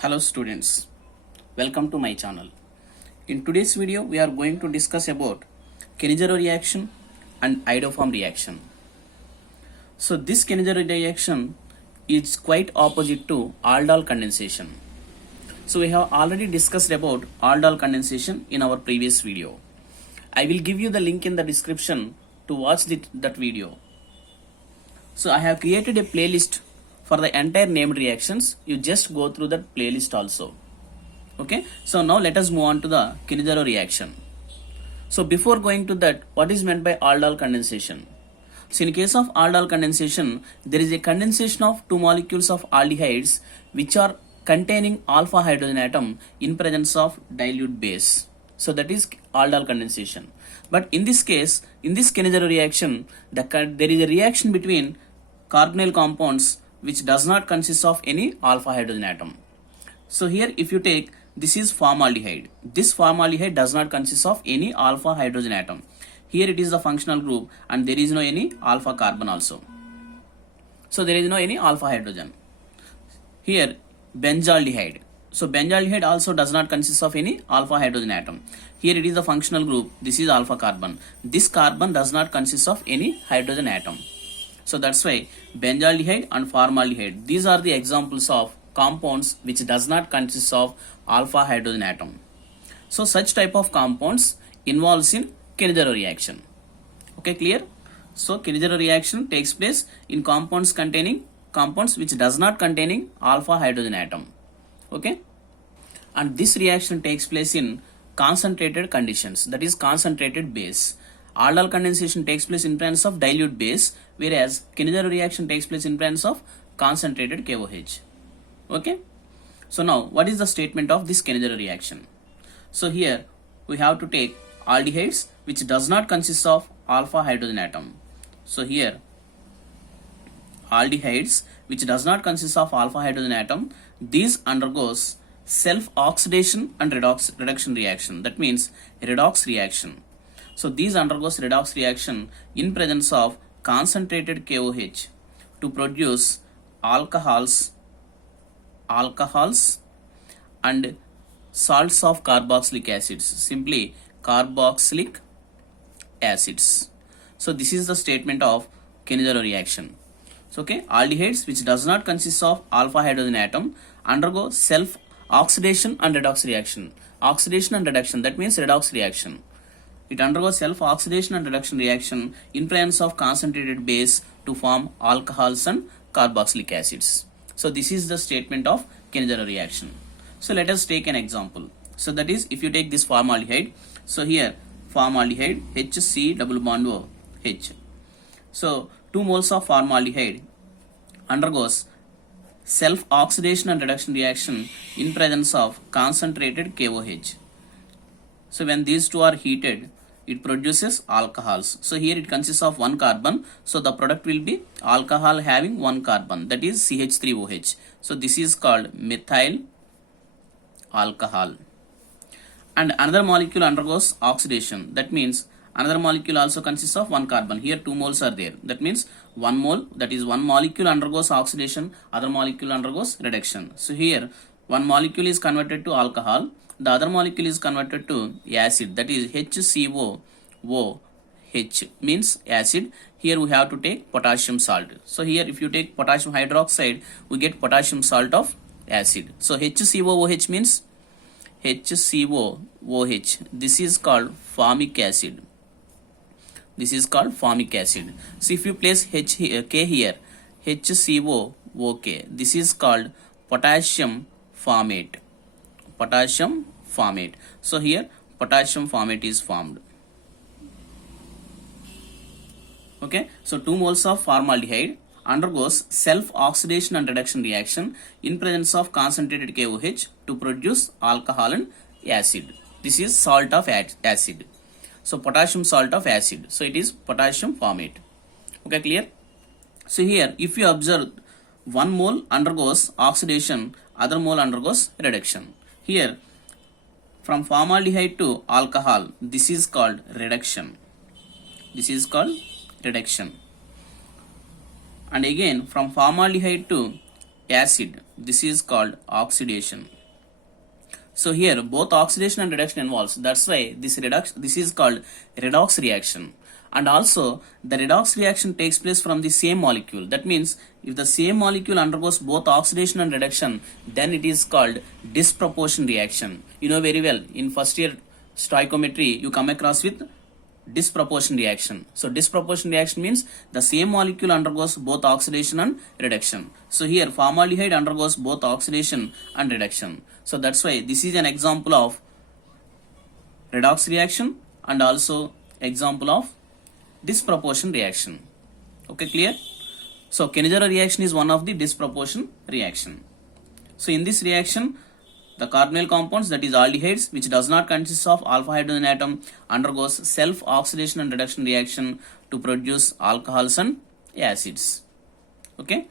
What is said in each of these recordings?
Hello students, welcome to my channel. In today's video we are going to discuss about Kenizaro reaction and iodoform reaction. So this Kenizaro reaction is quite opposite to aldol condensation. So we have already discussed about aldol condensation in our previous video. I will give you the link in the description to watch that video. So I have created a playlist for the entire named reactions. You just go through that playlist also. Okay, so now let us move on to the Kenizaro reaction. So before going to that, what is meant by aldol condensation? So in case of aldol condensation, there is a condensation of two molecules of aldehydes which are containing alpha hydrogen atom in presence of dilute base. So that is aldol condensation. But in this case, in this Kenizaro reaction, there is a reaction between carbonyl compounds which does not consist of any alpha hydrogen atom. So here if you take, this is formaldehyde. This formaldehyde does not consist of any alpha hydrogen atom. Here it is the functional group and there is no any alpha carbon also. So there is no any alpha hydrogen. Here benzaldehyde. So benzaldehyde also does not consist of any alpha hydrogen atom. Here it is the functional group. This is alpha carbon. This carbon does not consist of any hydrogen atom. So that's why benzaldehyde and formaldehyde, these are the examples of compounds which does not consist of alpha hydrogen atom. So such type of compounds involves in Kenizaro reaction. Okay, clear? So Kenizaro reaction takes place in compounds which does not containing alpha hydrogen atom. Okay, and this reaction takes place in concentrated conditions, that is concentrated base. Aldol condensation takes place in presence of dilute base, whereas Kenizaro reaction takes place in presence of concentrated KOH. Okay, so now what is the statement of this Kenizaro reaction? So here we have to take aldehydes which does not consist of alpha hydrogen atom. So here aldehydes which does not consist of alpha hydrogen atom, these undergoes self oxidation and reduction reaction, that means redox reaction. So these undergoes redox reaction in presence of concentrated KOH to produce alcohols and salts of carboxylic acids, simply carboxylic acids. So this is the statement of Kenizaro reaction. So okay, aldehydes which does not consist of alpha hydrogen atom undergo self oxidation and redox reaction. Oxidation and reduction, that means redox reaction. It undergoes self oxidation and reduction reaction in presence of concentrated base to form alcohols and carboxylic acids. So this is the statement of Kenizaro reaction. So let us take an example. So that is, if you take this formaldehyde, so here formaldehyde HC double bond OH. So 2 moles of formaldehyde undergoes self oxidation and reduction reaction in presence of concentrated KOH. So when these two are heated, it produces alcohols. So here it consists of 1 carbon. So the product will be alcohol having 1 carbon, that is CH3OH. So this is called methyl alcohol. And another molecule undergoes oxidation. That means another molecule also consists of 1 carbon. Here 2 moles are there. That means 1 mole, that is 1 molecule undergoes oxidation, other molecule undergoes reduction. So here 1 molecule is converted to alcohol, the other molecule is converted to acid, that is HCOOH means acid. Here we have to take potassium salt. So here if you take potassium hydroxide, we get potassium salt of acid. So HCOOH means HCOOH. This is called formic acid. This is called formic acid. So if you place K here, HCOOK, this is called potassium formate. Potassium formate. So here potassium formate is formed. Okay, so 2 moles of formaldehyde undergoes self oxidation and reduction reaction in presence of concentrated KOH to produce alcohol and acid. This is salt of acid. So potassium salt of acid. So it is potassium formate. Okay, clear? So here if you observe, 1 mole undergoes oxidation, other mole undergoes reduction. Here from formaldehyde to alcohol, this is called reduction. This is called reduction. And again from formaldehyde to acid. This is called oxidation. So here both oxidation and reduction involves. That's why this is called redox reaction. And also the redox reaction takes place from the same molecule. That means if the same molecule undergoes both oxidation and reduction, then it is called disproportion reaction. You know very well, in first year stoichiometry you come across with disproportion reaction. So disproportion reaction means the same molecule undergoes both oxidation and reduction. So here formaldehyde undergoes both oxidation and reduction. So that's why this is an example of redox reaction and also example of disproportion reaction. Okay, clear? So Kenizaro reaction is one of the disproportion reaction. So in this reaction, the carbonyl compounds, that is aldehydes, which does not consist of alpha hydrogen atom, undergoes self oxidation and reduction reaction to produce alcohols and acids. Okay,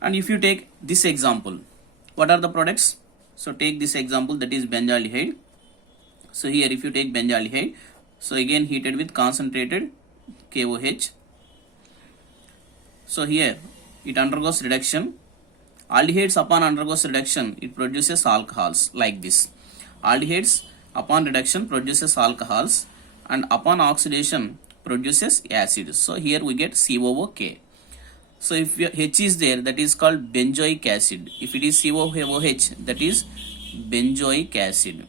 and if you take this example, what are the products? So take this example, that is benzaldehyde. So here if you take benzaldehyde, so again heated with concentrated KOH. So here it undergoes reduction. Aldehydes upon undergoes reduction, it produces alcohols like this. Aldehydes upon reduction produces alcohols and upon oxidation produces acids. So here we get COOK. So if H is there, that is called benzoic acid. If it is COOH, that is benzoic acid.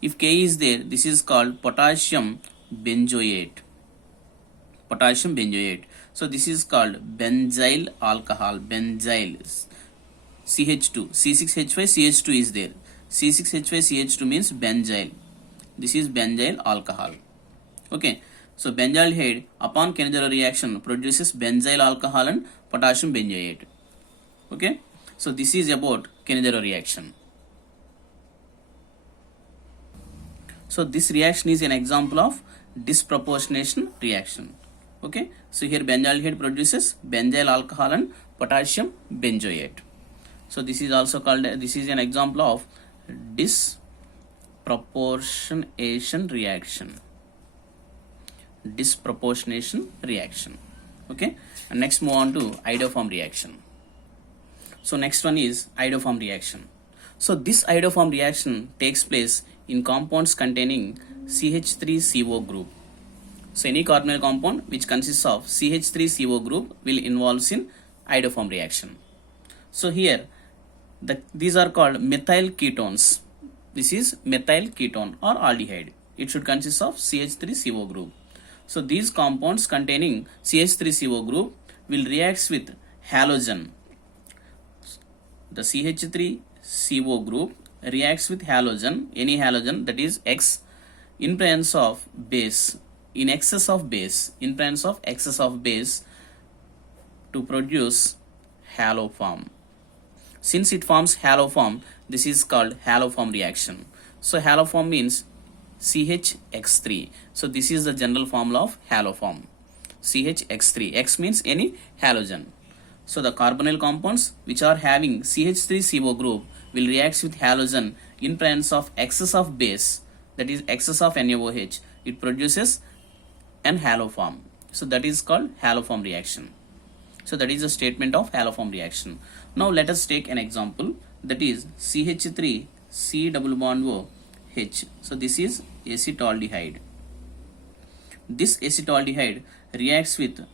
If K is there, this is called potassium benzoate. Potassium benzoate. So this is called benzyl alcohol. Benzyl CH2. C6H5CH2 is there. C6H5CH2 means benzyl. This is benzyl alcohol. Okay. So benzaldehyde upon Kenizaro reaction produces benzyl alcohol and potassium benzoate. Okay. So this is about Kenizaro reaction. So this reaction is an example of disproportionation reaction. Okay. So here benzaldehyde produces benzyl alcohol and potassium benzoate. So this is also called, this is an example of disproportionation reaction. Disproportionation reaction. Okay. And next move on to iodoform reaction. So next one is iodoform reaction. So this iodoform reaction takes place in compounds containing CH3CO group. So any carbonyl compound which consists of CH3CO group will involve in iodoform reaction. So here these are called methyl ketones. This is methyl ketone or aldehyde. It should consist of CH3CO group. So these compounds containing CH3CO group will react with halogen. The CH3CO group reacts with halogen, any halogen, that is X, in presence of base, in excess of base, in presence of excess of base, to produce haloform. Since it forms haloform, this is called haloform reaction. So haloform means CHX3. So this is the general formula of haloform. CHX3. X means any halogen. So the carbonyl compounds which are having CH3CO group will react with halogen in presence of excess of base, that is excess of NaOH. It produces an haloform. So that is called haloform reaction. So that is a statement of haloform reaction. Now let us take an example, that is CH3C double bond OH. So this is acetaldehyde. This acetaldehyde reacts with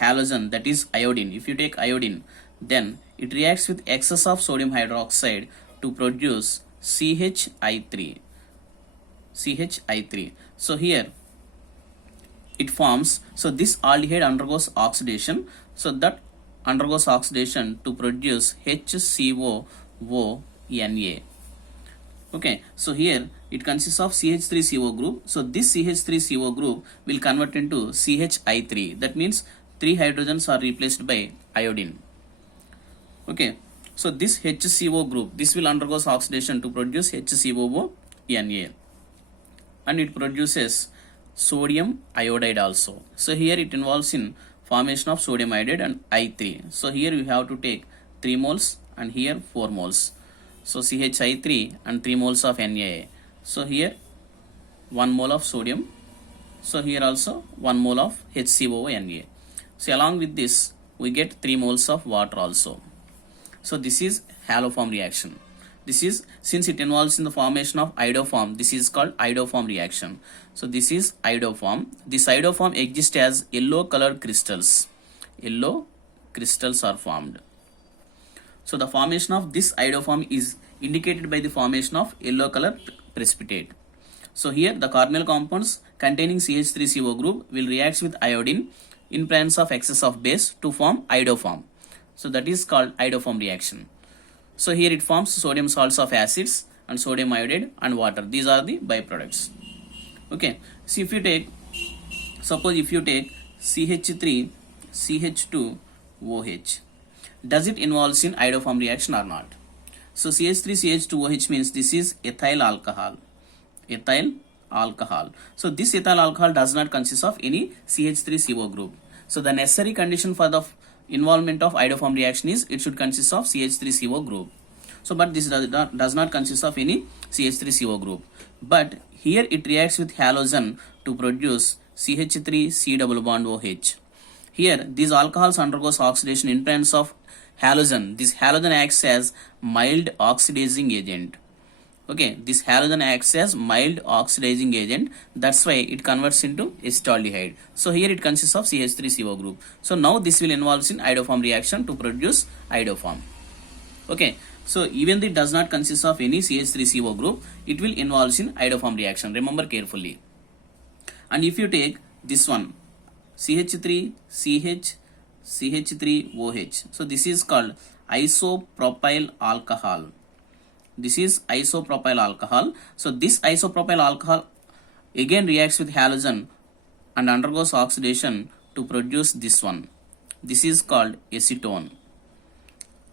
halogen, that is iodine. If you take iodine, then it reacts with excess of sodium hydroxide to produce CHI3. CHI3. So here it forms, so this aldehyde undergoes oxidation, so that undergoes oxidation to produce HCOONA. Okay, so here it consists of CH3CO group. So this CH3CO group will convert into CHI3. That means 3 hydrogens are replaced by iodine. Okay, so this HCO group, this will undergoes oxidation to produce HCOONA, and it produces sodium iodide also. So here it involves in formation of sodium iodide and I3. So here you have to take 3 moles and here 4 moles. So CHI3 and 3 moles of NaA. So here 1 mole of sodium. So here also 1 mole of HCOONA. So along with this we get 3 moles of water also. So this is haloform reaction. This is, since it involves in the formation of iodoform, this is called iodoform reaction. So this is iodoform. This iodoform exists as yellow colored crystals. Yellow crystals are formed. So the formation of this iodoform is indicated by the formation of yellow color precipitate. So here the carbonyl compounds containing CH3CO group will react with iodine in presence of excess of base to form iodoform. So that is called iodoform reaction. So here it forms sodium salts of acids and sodium iodide and water. These are the byproducts. Okay. So if you take, suppose if you take CH3 CH2OH, does it involves in iodoform reaction or not? So CH3 CH2OH means this is ethyl alcohol. Ethyl alcohol. So this ethyl alcohol does not consist of any CH3CO group. So the necessary condition for the involvement of iodoform reaction is it should consist of CH3CO group. So but this does not consist of any CH3CO group. But here it reacts with halogen to produce CH3C double bond OH. Here these alcohols undergoes oxidation in presence of halogen. This halogen acts as mild oxidizing agent. Okay, this halogen acts as mild oxidizing agent. That's why it converts into acetaldehyde. So here it consists of CH3CO group. So now this will involve in iodoform reaction to produce iodoform. Okay, so even though it does not consist of any CH3CO group, it will involve in iodoform reaction. Remember carefully. And if you take this one, CH3 CH CH3OH. So this is called isopropyl alcohol. This is isopropyl alcohol. So this isopropyl alcohol again reacts with halogen and undergoes oxidation to produce this one. This is called acetone.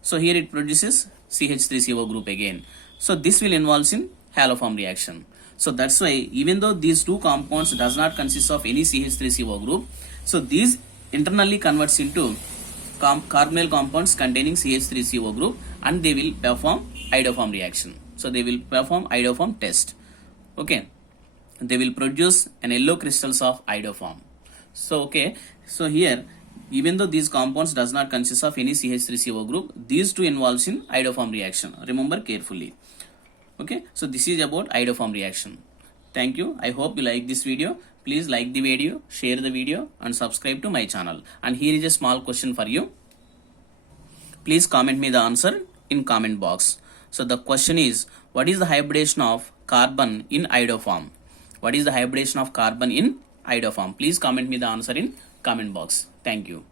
So here it produces CH3CO group again. So this will involve in haloform reaction. So that's why even though these two compounds does not consist of any CH3CO group, so these internally converts into carbonyl compounds containing CH3CO group and they will perform iodoform reaction. So they will perform iodoform test. Okay, they will produce an yellow crystals of iodoform. So okay, so here even though these compounds does not consist of any CH3CO group, these two involves in iodoform reaction. Remember carefully. Okay, so this is about iodoform reaction. Thank you. I hope you like this video. Please like the video, share the video and subscribe to my channel. And here is a small question for you. Please comment me the answer in comment box. So the question is, what is the hybridization of carbon in iodoform? What is the hybridization of carbon in iodoform? Please comment me the answer in comment box. Thank you.